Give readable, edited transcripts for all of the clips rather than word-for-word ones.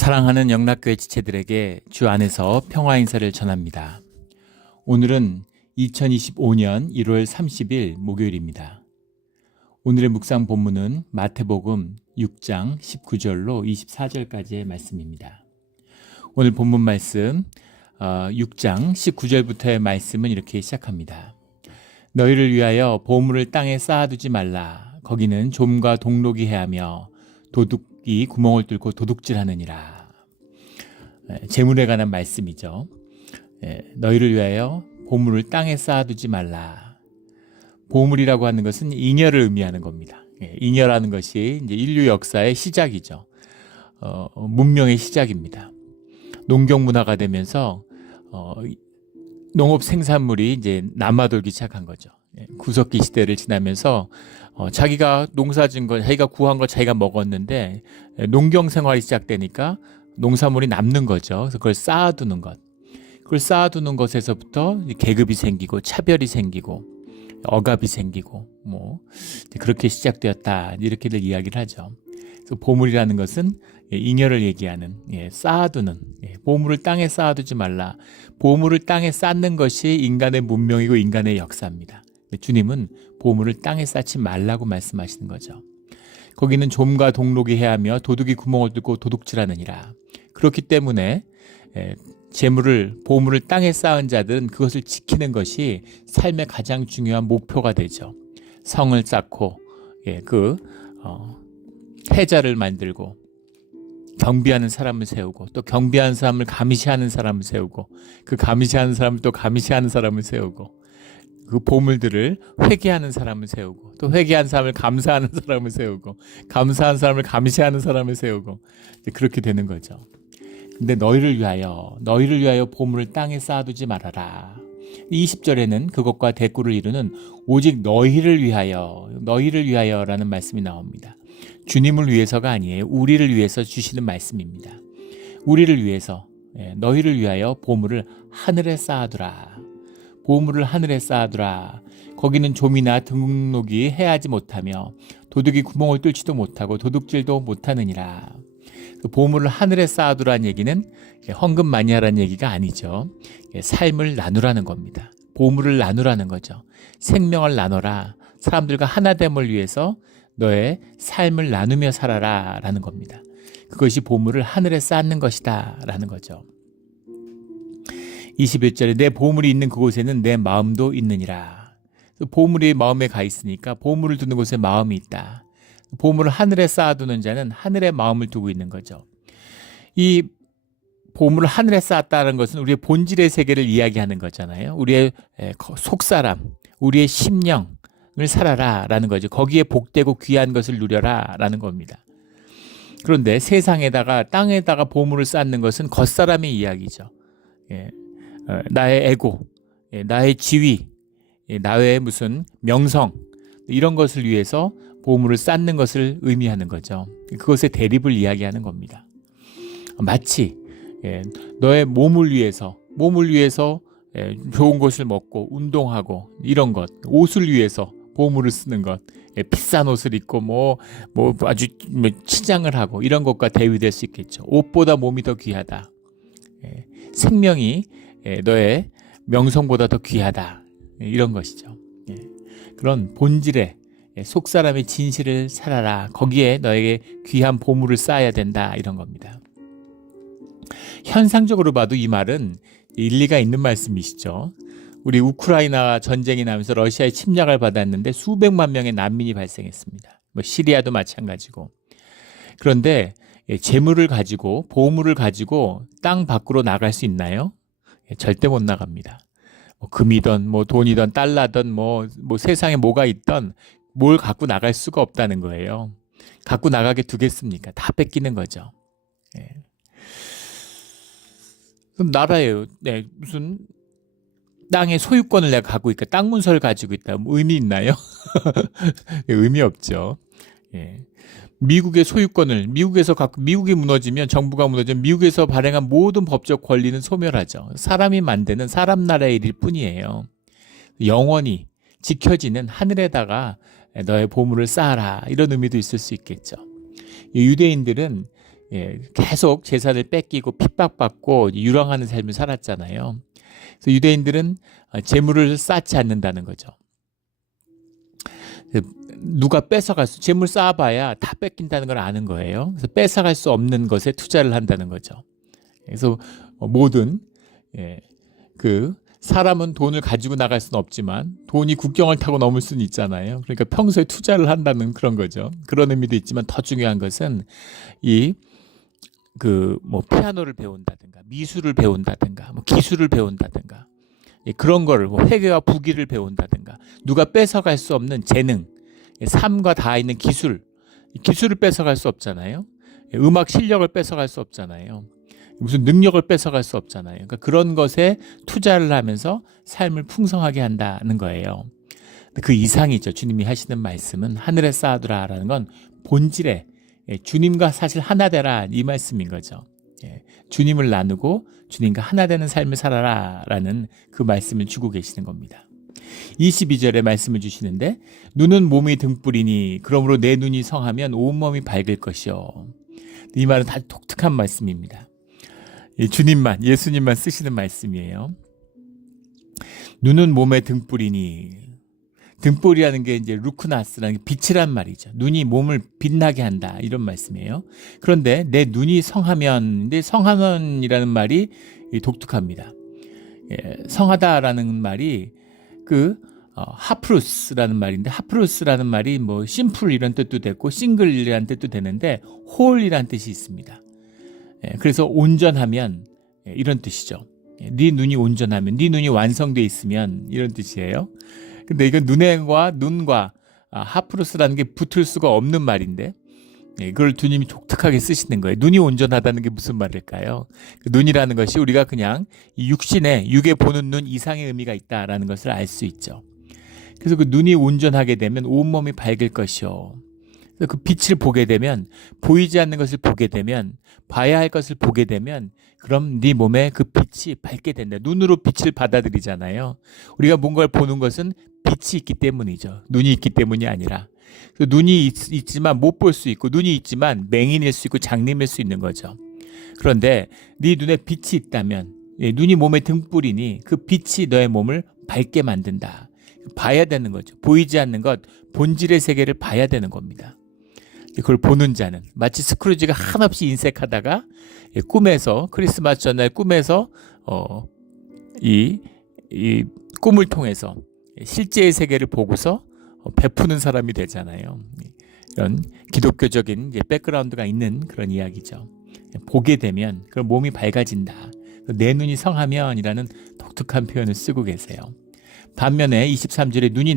사랑하는 영락교회 지체들에게 주 안에서 평화 인사를 전합니다. 오늘은 2025년 1월 30일 목요일입니다. 오늘의 묵상 본문은 마태복음 6장 19절로 24절까지의 말씀입니다. 오늘 본문 말씀 6장 19절부터의 말씀은 이렇게 시작합니다. 너희를 위하여 보물을 땅에 쌓아두지 말라. 거기는 좀과 동록이 해하며 도둑이 구멍을 뚫고 도둑질하느니라. 재물에 관한 말씀이죠. 너희를 위하여 보물을 땅에 쌓아두지 말라. 보물이라고 하는 것은 잉여를 의미하는 겁니다. 잉여라는 것이 이제 인류 역사의 시작이죠. 문명의 시작입니다. 농경 문화가 되면서 농업 생산물이 이제 남아돌기 시작한 거죠. 구석기 시대를 지나면서 자기가 농사진 거, 자기가 구한 거 자기가 먹었는데 농경 생활이 시작되니까 농산물이 남는 거죠. 그래서 그걸 쌓아두는 것. 그걸 쌓아두는 것에서부터 계급이 생기고 차별이 생기고 억압이 생기고 그렇게 시작되었다. 이렇게들 이야기를 하죠. 그래서 보물이라는 것은 잉여를 얘기하는 쌓아두는 보물을 땅에 쌓아두지 말라. 보물을 땅에 쌓는 것이 인간의 문명이고 인간의 역사입니다. 주님은 보물을 땅에 쌓지 말라고 말씀하시는 거죠. 거기는 좀과 동록이 해하며 도둑이 구멍을 뚫고 도둑질하느니라. 그렇기 때문에 보물을 땅에 쌓은 자들은 그것을 지키는 것이 삶의 가장 중요한 목표가 되죠. 성을 쌓고 해자를 만들고 경비하는 사람을 세우고 또 경비하는 사람을 감시하는 사람을 세우고 그 감시하는 사람을 또 감시하는 사람을 세우고 그 보물들을 회개하는 사람을 세우고 또 회개한 사람을 감사하는 사람을 세우고 감사한 사람을 감시하는 사람을 세우고 그렇게 되는 거죠. 근데 너희를 위하여 보물을 땅에 쌓아두지 말아라. 20절에는 그것과 대꾸를 이루는 오직 너희를 위하여라는 말씀이 나옵니다. 주님을 위해서가 아니에요. 우리를 위해서 주시는 말씀입니다. 우리를 위해서, 너희를 위하여 보물을 하늘에 쌓아두라. 보물을 하늘에 쌓아두라. 거기는 좀이나 등록이 해하지 못하며 도둑이 구멍을 뚫지도 못하고 도둑질도 못하느니라. 보물을 하늘에 쌓아두라는 얘기는 헌금 많이 하라는 얘기가 아니죠. 삶을 나누라는 겁니다. 보물을 나누라는 거죠. 생명을 나눠라. 사람들과 하나됨을 위해서 너의 삶을 나누며 살아라 라는 겁니다. 그것이 보물을 하늘에 쌓는 것이다 라는 거죠. 21절에 내 보물이 있는 그곳에는 내 마음도 있느니라. 보물이 마음에 가 있으니까 보물을 두는 곳에 마음이 있다. 보물을 하늘에 쌓아두는 자는 하늘에 마음을 두고 있는 거죠. 이 보물을 하늘에 쌓았다는 것은 우리의 본질의 세계를 이야기하는 거잖아요. 우리의 속사람, 우리의 심령을 살아라 라는 거죠. 거기에 복되고 귀한 것을 누려라 라는 겁니다. 그런데 땅에다가 보물을 쌓는 것은 겉사람의 이야기죠. 나의 에고, 나의 지위, 나의 무슨 명성 이런 것을 위해서 보물을 쌓는 것을 의미하는 거죠. 그것의 대립을 이야기하는 겁니다. 마치 너의 몸을 위해서 좋은 것을 먹고 운동하고 이런 것, 옷을 위해서 보물을 쓰는 것, 비싼 옷을 입고 아주 치장을 하고 이런 것과 대비될 수 있겠죠. 옷보다 몸이 더 귀하다. 생명이 너의 명성보다 더 귀하다. 이런 것이죠. 그런 본질의 속사람의 진실을 살아라. 거기에 너에게 귀한 보물을 쌓아야 된다. 이런 겁니다. 현상적으로 봐도 이 말은 일리가 있는 말씀이시죠. 우리 우크라이나 전쟁이 나면서 러시아의 침략을 받았는데 수백만 명의 난민이 발생했습니다. 시리아도 마찬가지고. 그런데 재물을 가지고 보물을 가지고 땅 밖으로 나갈 수 있나요? 절대 못 나갑니다. 금이든 돈이든 달러든 세상에 뭐가 있든 뭘 갖고 나갈 수가 없다는 거예요. 갖고 나가게 두겠습니까? 다 뺏기는 거죠. 그럼 나라예요. 무슨 땅의 소유권을 내가 갖고 있다. 땅 문서를 가지고 있다. 의미 있나요? 의미 없죠. 미국의 소유권을 미국이 무너지면 정부가 무너지면 미국에서 발행한 모든 법적 권리는 소멸하죠. 사람이 만드는 사람 나라의 일일 뿐이에요. 영원히 지켜지는 하늘에다가 너의 보물을 쌓아라 이런 의미도 있을 수 있겠죠. 유대인들은 계속 재산을 뺏기고 핍박받고 유랑하는 삶을 살았잖아요. 그래서 유대인들은 재물을 쌓지 않는다는 거죠. 누가 뺏어갈 수, 재물 쌓아봐야 다 뺏긴다는 걸 아는 거예요. 그래서 뺏어갈 수 없는 것에 투자를 한다는 거죠. 그래서 모든 그 사람은 돈을 가지고 나갈 수는 없지만 돈이 국경을 타고 넘을 수는 있잖아요. 그러니까 평소에 투자를 한다는 그런 거죠. 그런 의미도 있지만 더 중요한 것은 뭐 피아노를 배운다든가 미술을 배운다든가 뭐 기술을 배운다든가 그런 거를 뭐 회계와 부기를 배운다든가 누가 뺏어갈 수 없는 재능, 삶과 닿아 있는 기술을 뺏어갈 수 없잖아요. 음악 실력을 뺏어갈 수 없잖아요. 무슨 능력을 뺏어갈 수 없잖아요. 그러니까 그런 것에 투자를 하면서 삶을 풍성하게 한다는 거예요. 그 이상이죠. 주님이 하시는 말씀은 하늘에 쌓아두라라는 건 본질에 주님과 사실 하나 되라 이 말씀인 거죠. 주님을 나누고 주님과 하나 되는 삶을 살아라라는 그 말씀을 주고 계시는 겁니다. 22절에 말씀을 주시는데 눈은 몸의 등불이니 그러므로 내 눈이 성하면 온몸이 밝을 것이요. 이 말은 다 독특한 말씀입니다. 주님만, 예수님만 쓰시는 말씀이에요. 눈은 몸의 등불이니, 등불이라는 게 이제 루크나스라는 게 빛이란 말이죠. 눈이 몸을 빛나게 한다 이런 말씀이에요. 그런데 내 눈이 성하면, 근데 성하면이라는 말이 독특합니다. 성하다라는 말이 하프루스라는 말인데 하프루스라는 말이 뭐 심플 이런 뜻도 되고 싱글이라는 뜻도 되는데 홀이라는 뜻이 있습니다. 그래서 온전하면 이런 뜻이죠. 네 눈이 온전하면, 네 눈이 완성되어 있으면 이런 뜻이에요. 근데 이건 눈과 하프루스라는 게 붙을 수가 없는 말인데 그걸 주님이 독특하게 쓰시는 거예요. 눈이 온전하다는 게 무슨 말일까요? 눈이라는 것이 우리가 그냥 육에 보는 눈 이상의 의미가 있다라는 것을 알 수 있죠. 그래서 그 눈이 온전하게 되면 온몸이 밝을 것이요. 그 빛을 보게 되면, 보이지 않는 것을 보게 되면, 봐야 할 것을 보게 되면 그럼 네 몸에 그 빛이 밝게 된다. 눈으로 빛을 받아들이잖아요. 우리가 뭔가를 보는 것은 빛이 있기 때문이죠. 눈이 있기 때문이 아니라. 눈이 있지만 못 볼 수 있고 눈이 있지만 맹인일 수 있고 장님일 수 있는 거죠. 그런데 네 눈에 빛이 있다면 눈이 몸의 등불이니 그 빛이 너의 몸을 밝게 만든다. 봐야 되는 거죠. 보이지 않는 것, 본질의 세계를 봐야 되는 겁니다. 그걸 보는 자는 마치 스크루지가 한없이 인색하다가 꿈에서 크리스마스 전날 꿈에서 이 꿈을 통해서 실제의 세계를 보고서 베푸는 사람이 되잖아요. 이런 기독교적인 이제 백그라운드가 있는 그런 이야기죠. 보게 되면 그럼 몸이 밝아진다. 내 눈이 성하면이라는 독특한 표현을 쓰고 계세요. 반면에 23절에 눈이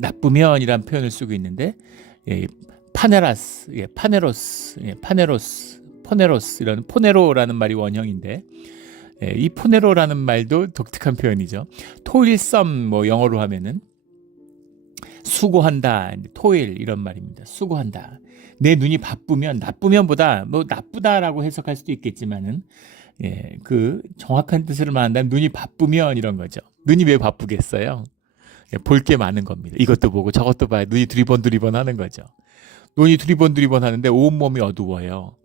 나쁘면이라는 표현을 쓰고 있는데 파네로스 이런 포네로라는 말이 원형인데 이 포네로라는 말도 독특한 표현이죠. 토일썸 뭐 영어로 하면은 수고한다, 토일 이런 말입니다. 수고한다. 내 눈이 나쁘면보다 뭐 나쁘다라고 해석할 수도 있겠지만은 그 정확한 뜻을 말한다면 눈이 바쁘면 이런 거죠. 눈이 왜 바쁘겠어요? 볼 게 많은 겁니다. 이것도 보고 저것도 봐야 눈이 두리번 하는 거죠. 눈이 두리번 하는데 온몸이 어두워요.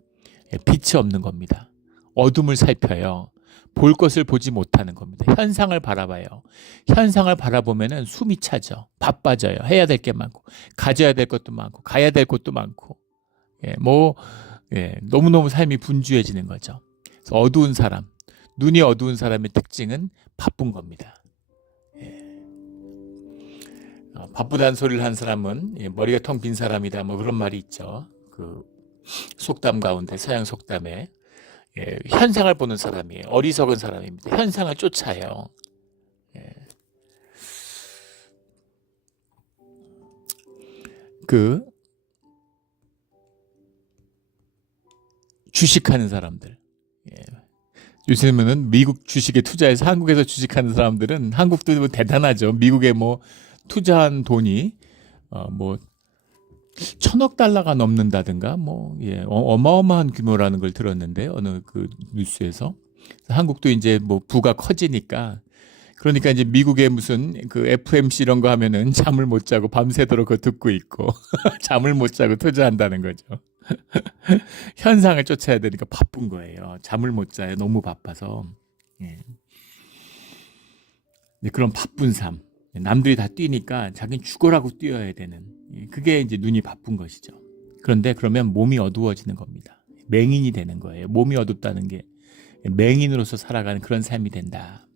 빛이 없는 겁니다. 어둠을 살펴요. 볼 것을 보지 못하는 겁니다. 현상을 바라봐요. 현상을 바라보면은 숨이 차죠. 바빠져요. 해야 될 게 많고, 가져야 될 것도 많고, 가야 될 것도 많고, 너무너무 삶이 분주해지는 거죠. 그래서 어두운 사람, 눈이 어두운 사람의 특징은 바쁜 겁니다. 바쁘다는 소리를 한 사람은 머리가 텅 빈 사람이다. 뭐 그런 말이 있죠. 그 속담 가운데 서양 속담에 현상을 보는 사람이에요. 어리석은 사람입니다. 현상을 쫓아요. 그 주식하는 사람들. 요즘에는 미국 주식에 투자해서 한국에서 주식하는 사람들은 한국도 뭐 대단하죠. 미국에 뭐 투자한 돈이 뭐 $1,000억 넘는다든가 어마어마한 규모라는 걸 들었는데 어느 그 뉴스에서 한국도 이제 뭐 부가 커지니까 그러니까 이제 미국에 무슨 그 FMC 이런 거 하면은 잠을 못 자고 밤새도록 그거 듣고 있고 잠을 못 자고 투자한다는 거죠. 현상을 쫓아야 되니까 바쁜 거예요. 잠을 못 자요. 너무 바빠서. 예. 그런 바쁜 삶. 남들이 다 뛰니까 자기는 죽어라고 뛰어야 되는. 그게 이제 눈이 바쁜 것이죠. 그런데 그러면 몸이 어두워지는 겁니다. 맹인이 되는 거예요. 몸이 어둡다는 게 맹인으로서 살아가는 그런 삶이 된다.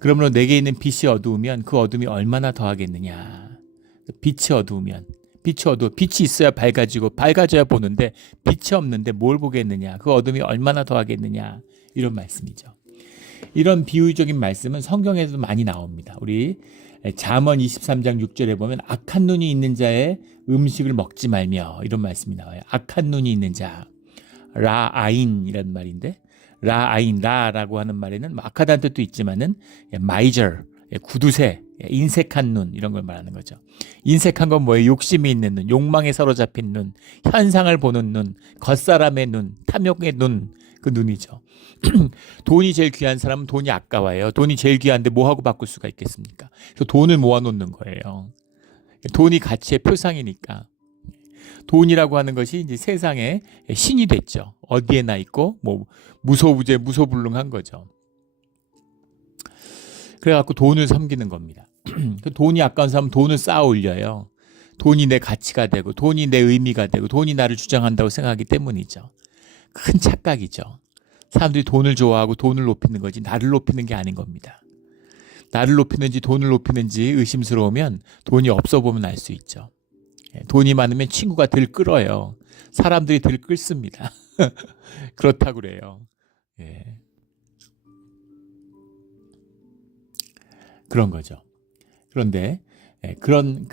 그러므로 내게 있는 빛이 어두우면 그 어둠이 얼마나 더하겠느냐. 빛이 어두우면 빛이 있어야 밝아지고 밝아져야 보는데 빛이 없는데 뭘 보겠느냐. 그 어둠이 얼마나 더하겠느냐. 이런 말씀이죠. 이런 비유적인 말씀은 성경에도 많이 나옵니다. 우리 잠언 23장 6절에 보면 악한 눈이 있는 자의 음식을 먹지 말며 이런 말씀이 나와요. 악한 눈이 있는 자. 라아인이라는 말인데 라아인, 라라고 하는 말에는 악하다는 뜻도 있지만은 마이저, 구두쇠, 인색한 눈 이런 걸 말하는 거죠. 인색한 건 뭐예요? 욕심이 있는 눈, 욕망에 사로잡힌 눈, 현상을 보는 눈, 겉사람의 눈, 탐욕의 눈, 그 눈이죠. 돈이 제일 귀한 사람은 돈이 아까워요. 돈이 제일 귀한데 뭐하고 바꿀 수가 있겠습니까? 그래서 돈을 모아놓는 거예요. 돈이 가치의 표상이니까. 돈이라고 하는 것이 이제 세상의 신이 됐죠. 어디에나 있고 뭐 무소부재 무소불능한 거죠. 그래갖고 돈을 섬기는 겁니다. 그 돈이 아까운 사람은 돈을 쌓아 올려요. 돈이 내 가치가 되고 돈이 내 의미가 되고 돈이 나를 주장한다고 생각하기 때문이죠. 큰 착각이죠. 사람들이 돈을 좋아하고 돈을 높이는 거지 나를 높이는 게 아닌 겁니다. 나를 높이는지 돈을 높이는지 의심스러우면 돈이 없어 보면 알 수 있죠. 돈이 많으면 친구가 들 끌어요. 사람들이 들 끌습니다. 그렇다고 그래요. 예. 그런 거죠. 그런데 그런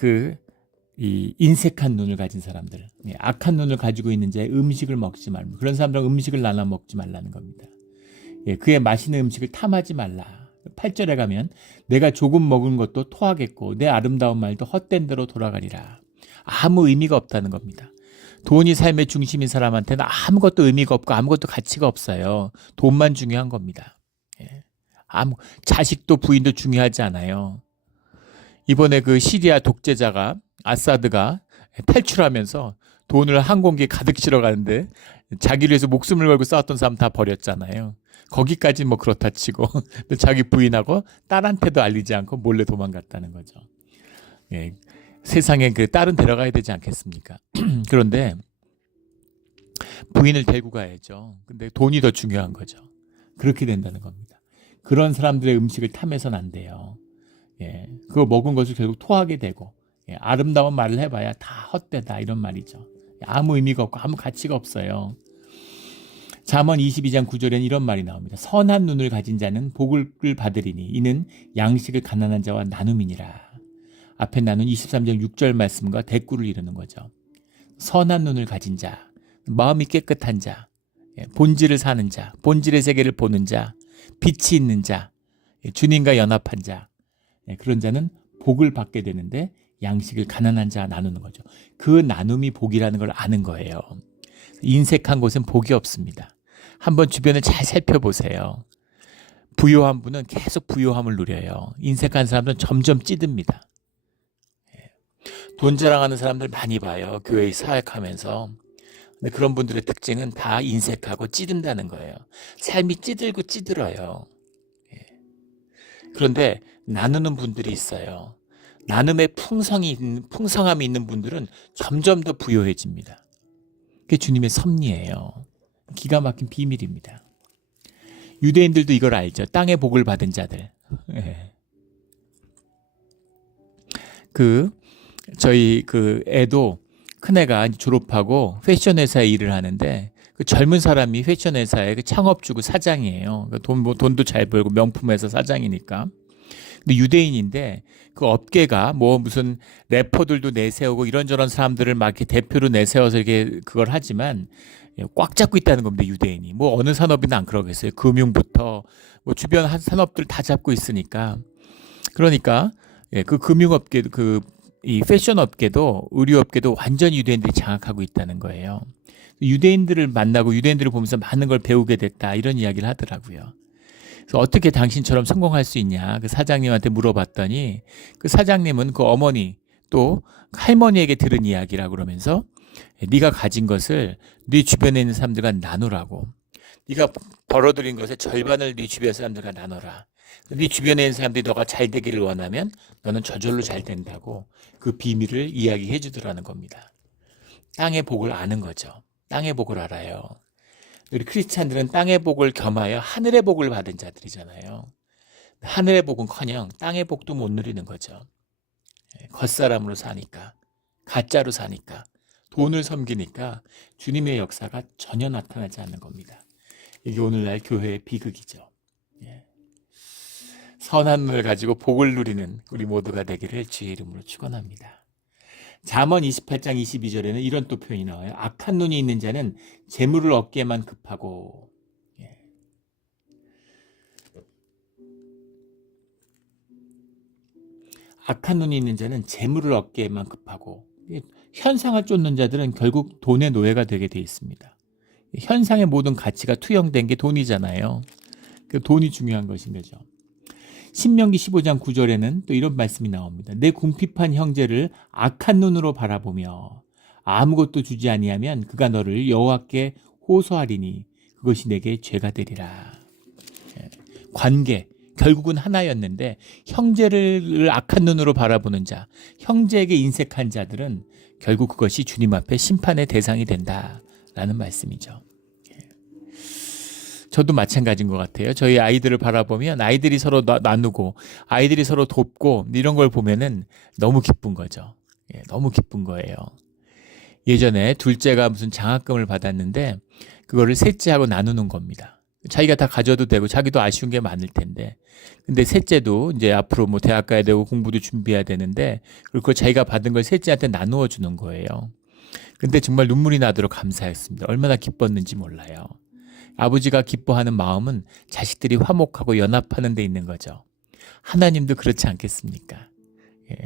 이 인색한 눈을 가진 사람들, 악한 눈을 가지고 있는 자의 음식을 먹지 말고 그런 사람들은 음식을 나눠 먹지 말라는 겁니다. 그의 맛있는 음식을 탐하지 말라. 8절에 가면 내가 조금 먹은 것도 토하겠고 내 아름다운 말도 헛된 대로 돌아가리라. 아무 의미가 없다는 겁니다. 돈이 삶의 중심인 사람한테는 아무것도 의미가 없고 아무것도 가치가 없어요. 돈만 중요한 겁니다. 자식도 부인도 중요하지 않아요. 이번에 그 시리아 독재자가 아사드가 탈출하면서 돈을 항공기에 가득 실어 가는데 자기를 위해서 목숨을 걸고 싸웠던 사람 다 버렸잖아요. 거기까지 뭐 그렇다 치고 자기 부인하고 딸한테도 알리지 않고 몰래 도망갔다는 거죠. 세상에 그 딸은 데려가야 되지 않겠습니까? 그런데 부인을 데리고 가야죠. 근데 돈이 더 중요한 거죠. 그렇게 된다는 겁니다. 그런 사람들의 음식을 탐해서는 안 돼요. 그거 먹은 것을 결국 토하게 되고 아름다운 말을 해봐야 다 헛되다 이런 말이죠. 아무 의미가 없고 아무 가치가 없어요. 잠언 22장 9절에는 이런 말이 나옵니다. 선한 눈을 가진 자는 복을 받으리니 이는 양식을 가난한 자와 나눔이니라. 앞에 나눈 23장 6절 말씀과 대꾸를 이루는 거죠. 선한 눈을 가진 자, 마음이 깨끗한 자, 본질을 사는 자, 본질의 세계를 보는 자, 빛이 있는 자, 주님과 연합한 자, 그런 자는 복을 받게 되는데 양식을 가난한 자와 나누는 거죠. 그 나눔이 복이라는 걸 아는 거예요. 인색한 곳은 복이 없습니다. 한번 주변을 잘 살펴보세요. 부요한 분은 계속 부요함을 누려요. 인색한 사람들은 점점 찌듭니다. 돈 자랑하는 사람들 많이 봐요. 교회에 사역하면서. 근데 그런 분들의 특징은 다 인색하고 찌든다는 거예요. 삶이 찌들고 찌들어요. 그런데 나누는 분들이 있어요. 나눔의 풍성함이 있는 분들은 점점 더 부요해집니다. 그게 주님의 섭리예요. 기가 막힌 비밀입니다. 유대인들도 이걸 알죠. 땅의 복을 받은 자들. 저희 애도 큰애가 졸업하고 패션 회사에 일을 하는데 그 젊은 사람이 패션 회사의 그 창업주고 사장이에요. 돈도 잘 벌고 명품 회사 사장이니까. 근데 유대인인데 그 업계가 뭐 무슨 래퍼들도 내세우고 이런저런 사람들을 막 이렇게 대표로 내세워서 이렇게 그걸 하지만 꽉 잡고 있다는 겁니다. 유대인이. 뭐 어느 산업이나 안 그러겠어요. 금융부터 뭐 주변 한 산업들 다 잡고 있으니까. 그러니까 그 금융업계도 이 패션 업계도 의류 업계도 완전히 유대인들이 장악하고 있다는 거예요. 유대인들을 만나고 유대인들을 보면서 많은 걸 배우게 됐다 이런 이야기를 하더라고요. 그래서 어떻게 당신처럼 성공할 수 있냐 그 사장님한테 물어봤더니 그 사장님은 그 어머니 또 할머니에게 들은 이야기라고 그러면서 네가 가진 것을 네 주변에 있는 사람들과 나누라고. 네가 벌어들인 것의 절반을 네 주변 사람들과 나눠라. 네 주변에 있는 사람들이 너가 잘 되기를 원하면 너는 저절로 잘 된다고 그 비밀을 이야기해 주더라는 겁니다. 땅의 복을 아는 거죠. 땅의 복을 알아요. 우리 크리스찬들은 땅의 복을 겸하여 하늘의 복을 받은 자들이잖아요. 하늘의 복은커녕 땅의 복도 못 누리는 거죠. 겉사람으로 사니까, 가짜로 사니까, 돈을 섬기니까 주님의 역사가 전혀 나타나지 않는 겁니다. 이게 오늘날 교회의 비극이죠. 선한 눈을 가지고 복을 누리는 우리 모두가 되기를 주의 이름으로 축원합니다. 잠언 28장 22절에는 이런 또 표현이 나와요. 악한 눈이 있는 자는 재물을 얻기에만 급하고. 악한 눈이 있는 자는 재물을 얻기에만 급하고. 현상을 쫓는 자들은 결국 돈의 노예가 되게 돼 있습니다. 현상의 모든 가치가 투영된 게 돈이잖아요. 그 돈이 중요한 것인 거죠. 신명기 15장 9절에는 또 이런 말씀이 나옵니다. 내 궁핍한 형제를 악한 눈으로 바라보며 아무것도 주지 아니하면 그가 너를 여호와께 호소하리니 그것이 내게 죄가 되리라. 관계 결국은 하나였는데 형제를 악한 눈으로 바라보는 자, 형제에게 인색한 자들은 결국 그것이 주님 앞에 심판의 대상이 된다라는 말씀이죠. 저도 마찬가지인 것 같아요. 저희 아이들을 바라보면 아이들이 서로 나누고 아이들이 서로 돕고 이런 걸 보면은 너무 기쁜 거죠. 너무 기쁜 거예요. 예전에 둘째가 무슨 장학금을 받았는데 그거를 셋째하고 나누는 겁니다. 자기가 다 가져도 되고 자기도 아쉬운 게 많을 텐데 근데 셋째도 이제 앞으로 뭐 대학 가야 되고 공부도 준비해야 되는데 그걸 자기가 받은 걸 셋째한테 나누어 주는 거예요. 근데 정말 눈물이 나도록 감사했습니다. 얼마나 기뻤는지 몰라요. 아버지가 기뻐하는 마음은 자식들이 화목하고 연합하는 데 있는 거죠. 하나님도 그렇지 않겠습니까?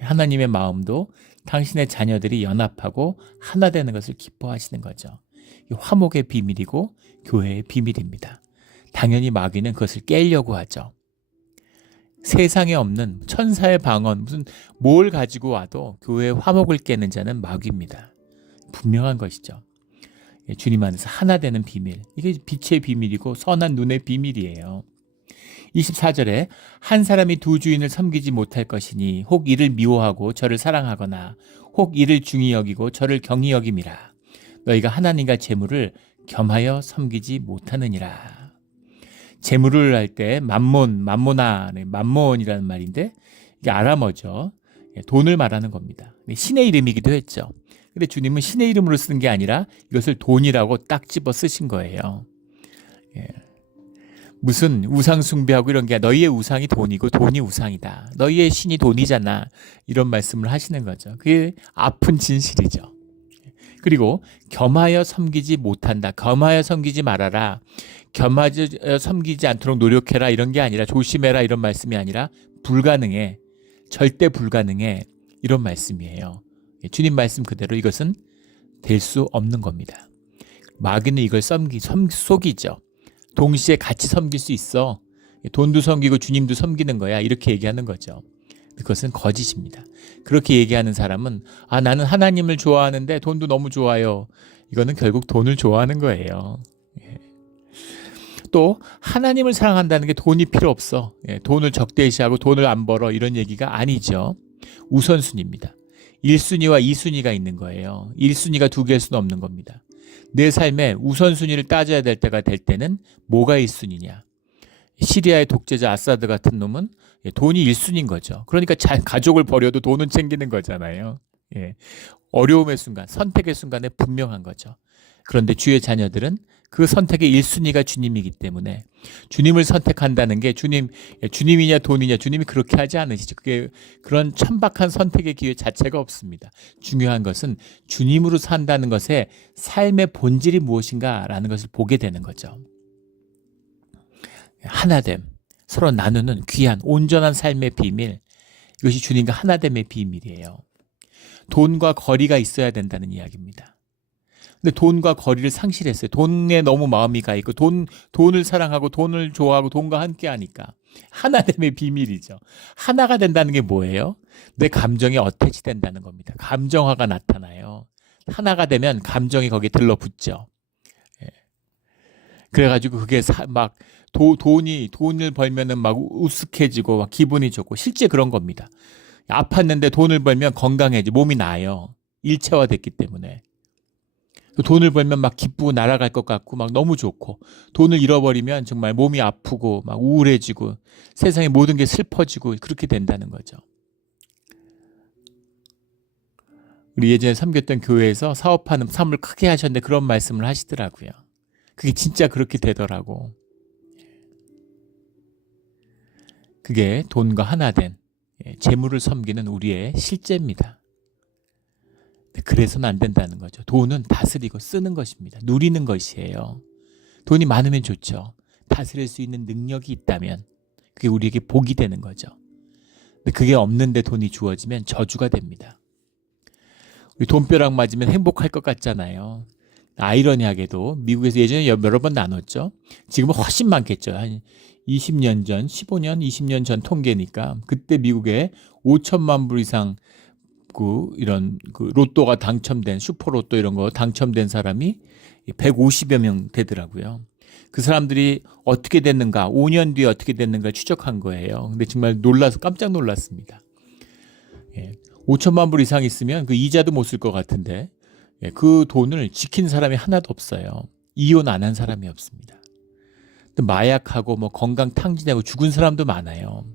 하나님의 마음도 당신의 자녀들이 연합하고 하나 되는 것을 기뻐하시는 거죠. 화목의 비밀이고 교회의 비밀입니다. 당연히 마귀는 그것을 깨려고 하죠. 세상에 없는 천사의 방언, 무슨 뭘 가지고 와도 교회의 화목을 깨는 자는 마귀입니다. 분명한 것이죠. 주님 안에서 하나 되는 비밀, 이게 빛의 비밀이고 선한 눈의 비밀이에요. 24절에 한 사람이 두 주인을 섬기지 못할 것이니 혹 이를 미워하고 저를 사랑하거나 혹 이를 중히 여기고 저를 경히 여김이라. 너희가 하나님과 재물을 겸하여 섬기지 못하느니라. 재물을 할 때 만몬이라는 말인데 이게 아람어죠. 돈을 말하는 겁니다. 신의 이름이기도 했죠. 근데 주님은 신의 이름으로 쓰는 게 아니라 이것을 돈이라고 딱 집어 쓰신 거예요. 무슨 우상 숭배하고 이런 게 너희의 우상이 돈이고 돈이 우상이다. 너희의 신이 돈이잖아. 이런 말씀을 하시는 거죠. 그게 아픈 진실이죠. 그리고 겸하여 섬기지 못한다. 겸하여 섬기지 말아라. 겸하여 섬기지 않도록 노력해라. 이런 게 아니라 조심해라. 이런 말씀이 아니라 불가능해. 절대 불가능해. 이런 말씀이에요. 주님 말씀 그대로 이것은 될 수 없는 겁니다. 마귀는 이걸 속이죠. 동시에 같이 섬길 수 있어. 돈도 섬기고 주님도 섬기는 거야. 이렇게 얘기하는 거죠. 그것은 거짓입니다. 그렇게 얘기하는 사람은 나는 하나님을 좋아하는데 돈도 너무 좋아요. 이거는 결국 돈을 좋아하는 거예요. 또 하나님을 사랑한다는 게 돈이 필요 없어. 돈을 적대시하고 돈을 안 벌어. 이런 얘기가 아니죠. 우선순위입니다. 1순위와 2순위가 있는 거예요. 1순위가 두 개일 수는 없는 겁니다. 내 삶에 우선순위를 따져야 될 때가 될 때는 뭐가 1순위냐. 시리아의 독재자 아사드 같은 놈은 돈이 1순위인 거죠. 그러니까 가족을 버려도 돈은 챙기는 거잖아요. 어려움의 순간, 선택의 순간에 분명한 거죠. 그런데 주의 자녀들은 그 선택의 1순위가 주님이기 때문에 주님을 선택한다는 게 주님이냐 돈이냐 주님이 그렇게 하지 않으시죠. 그게 그런 천박한 선택의 기회 자체가 없습니다. 중요한 것은 주님으로 산다는 것의 삶의 본질이 무엇인가라는 것을 보게 되는 거죠. 하나됨, 서로 나누는 귀한 온전한 삶의 비밀, 이것이 주님과 하나됨의 비밀이에요. 돈과 거리가 있어야 된다는 이야기입니다. 근데 돈과 거리를 상실했어요. 돈에 너무 마음이 가 있고 돈을 사랑하고 돈을 좋아하고 돈과 함께 하니까 하나됨의 비밀이죠. 하나가 된다는 게 뭐예요? 내 감정이 어태치 된다는 겁니다. 감정화가 나타나요. 하나가 되면 감정이 거기에 들러붙죠. 예. 그래가지고 그게 막 돈을 벌면은 막 우스해지고 막 기분이 좋고 실제 그런 겁니다. 아팠는데 돈을 벌면 건강해지 몸이 나아요. 일체화됐기 때문에. 돈을 벌면 막 기쁘고 날아갈 것 같고 막 너무 좋고 돈을 잃어버리면 정말 몸이 아프고 막 우울해지고 세상의 모든 게 슬퍼지고 그렇게 된다는 거죠. 우리 예전에 섬겼던 교회에서 사업하는 삶을 크게 하셨는데 그런 말씀을 하시더라고요. 그게 진짜 그렇게 되더라고. 그게 돈과 하나 된 재물을 섬기는 우리의 실제입니다. 그래서는 안 된다는 거죠. 돈은 다스리고 쓰는 것입니다. 누리는 것이에요. 돈이 많으면 좋죠. 다스릴 수 있는 능력이 있다면 그게 우리에게 복이 되는 거죠. 근데 그게 없는데 돈이 주어지면 저주가 됩니다. 우리 돈벼락 맞으면 행복할 것 같잖아요. 아이러니하게도 미국에서 예전에 여러 번 나눴죠. 지금은 훨씬 많겠죠. 한 20년 전, 15년, 20년 전 통계니까 그때 미국에 5천만 불 이상 이런 로또가 당첨된 슈퍼로또 이런 거 당첨된 사람이 150여 명 되더라고요. 그 사람들이 어떻게 됐는가, 5년 뒤에 어떻게 됐는가 추적한 거예요. 근데 정말 놀라서 깜짝 놀랐습니다. 5천만 불 이상 있으면 그 이자도 못 쓸 것 같은데 그 돈을 지킨 사람이 하나도 없어요. 이혼 안 한 사람이 없습니다. 마약하고 뭐 건강 탕진하고 죽은 사람도 많아요.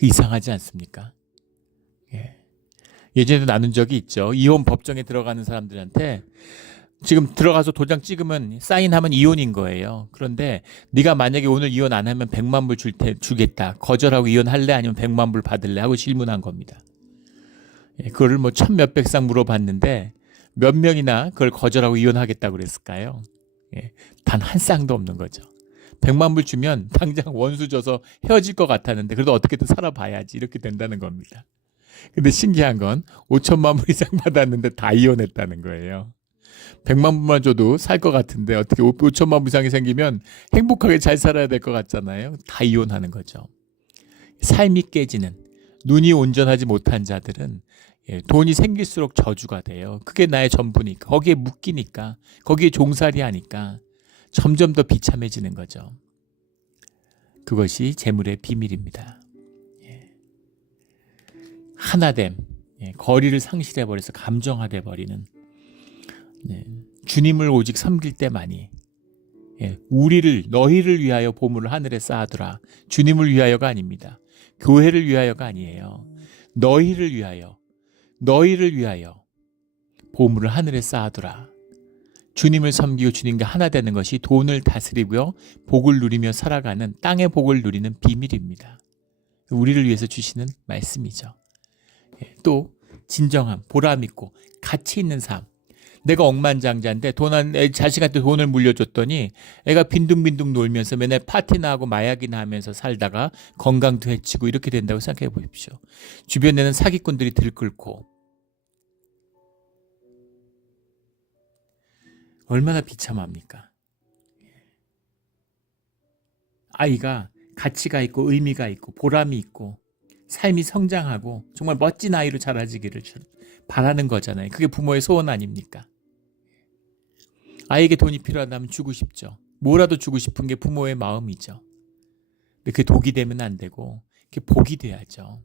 이상하지 않습니까? 예전에도 나눈 적이 있죠. 이혼 법정에 들어가는 사람들한테 지금 들어가서 도장 찍으면 사인하면 이혼인 거예요. 그런데 네가 만약에 오늘 이혼 안 하면 100만 불 주겠다. 거절하고 이혼할래? 아니면 100만 불 받을래? 하고 질문한 겁니다. 그거를 뭐 1000몇백 쌍 물어봤는데 몇 명이나 그걸 거절하고 이혼하겠다고 그랬을까요? 단 한 쌍도 없는 거죠. 100만 불 주면 당장 원수 줘서 헤어질 것 같았는데 그래도 어떻게든 살아봐야지 이렇게 된다는 겁니다. 근데 신기한 건 5천만 불 이상 받았는데 다 이혼했다는 거예요. 100만 불만 줘도 살 것 같은데 어떻게 5천만 불 이상이 생기면 행복하게 잘 살아야 될 것 같잖아요. 다 이혼하는 거죠. 삶이 깨지는 눈이 온전하지 못한 자들은 돈이 생길수록 저주가 돼요. 그게 나의 전부니까 거기에 묶이니까 거기에 종살이 하니까 점점 더 비참해지는 거죠. 그것이 재물의 비밀입니다. 하나됨, 거리를 상실해버려서 감정화돼 버리는 주님을 오직 섬길 때만이 우리를 너희를 위하여 보물을 하늘에 쌓아두라. 주님을 위하여가 아닙니다. 교회를 위하여가 아니에요. 너희를 위하여 보물을 하늘에 쌓아두라. 주님을 섬기고 주님과 하나 되는 것이 돈을 다스리고요 복을 누리며 살아가는 땅의 복을 누리는 비밀입니다. 우리를 위해서 주시는 말씀이죠. 또 진정함, 보람 있고 가치 있는 삶. 내가 억만장자인데 자식한테 돈을 물려줬더니 애가 빈둥빈둥 놀면서 맨날 파티나 하고 마약이나 하면서 살다가 건강도 해치고 이렇게 된다고 생각해 보십시오. 주변에는 사기꾼들이 들끓고 얼마나 비참합니까? 아이가 가치가 있고 의미가 있고 보람이 있고 삶이 성장하고 정말 멋진 아이로 자라지기를 바라는 거잖아요. 그게 부모의 소원 아닙니까? 아이에게 돈이 필요하다면 주고 싶죠. 뭐라도 주고 싶은 게 부모의 마음이죠. 근데 그게 독이 되면 안 되고 그게 복이 돼야죠.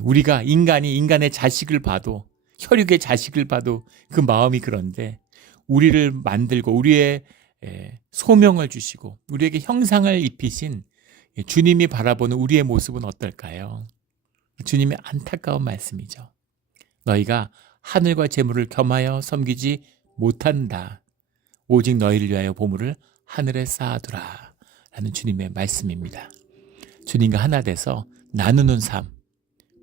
우리가 인간이 인간의 자식을 봐도 혈육의 자식을 봐도 그 마음이 그런데 우리를 만들고 우리의 소명을 주시고 우리에게 형상을 입히신 주님이 바라보는 우리의 모습은 어떨까요? 주님의 안타까운 말씀이죠. 너희가 하늘과 재물을 겸하여 섬기지 못한다. 오직 너희를 위하여 보물을 하늘에 쌓아두라. 라는 주님의 말씀입니다. 주님과 하나 돼서 나누는 삶,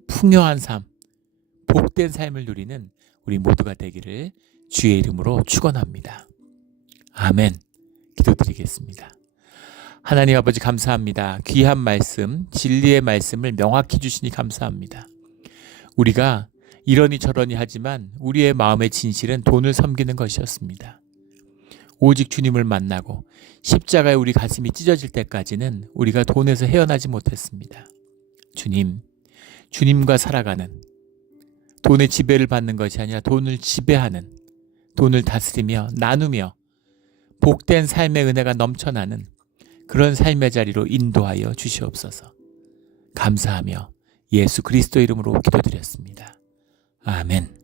풍요한 삶, 복된 삶을 누리는 우리 모두가 되기를 주의 이름으로 축원합니다. 아멘. 기도드리겠습니다. 하나님 아버지 감사합니다. 귀한 말씀, 진리의 말씀을 명확히 주시니 감사합니다. 우리가 이러니 저러니 하지만 우리의 마음의 진실은 돈을 섬기는 것이었습니다. 오직 주님을 만나고 십자가에 우리 가슴이 찢어질 때까지는 우리가 돈에서 헤어나지 못했습니다. 주님, 주님과 살아가는 돈의 지배를 받는 것이 아니라 돈을 지배하는, 돈을 다스리며 나누며 복된 삶의 은혜가 넘쳐나는 그런 삶의 자리로 인도하여 주시옵소서. 감사하며 예수 그리스도 이름으로 기도드렸습니다. 아멘.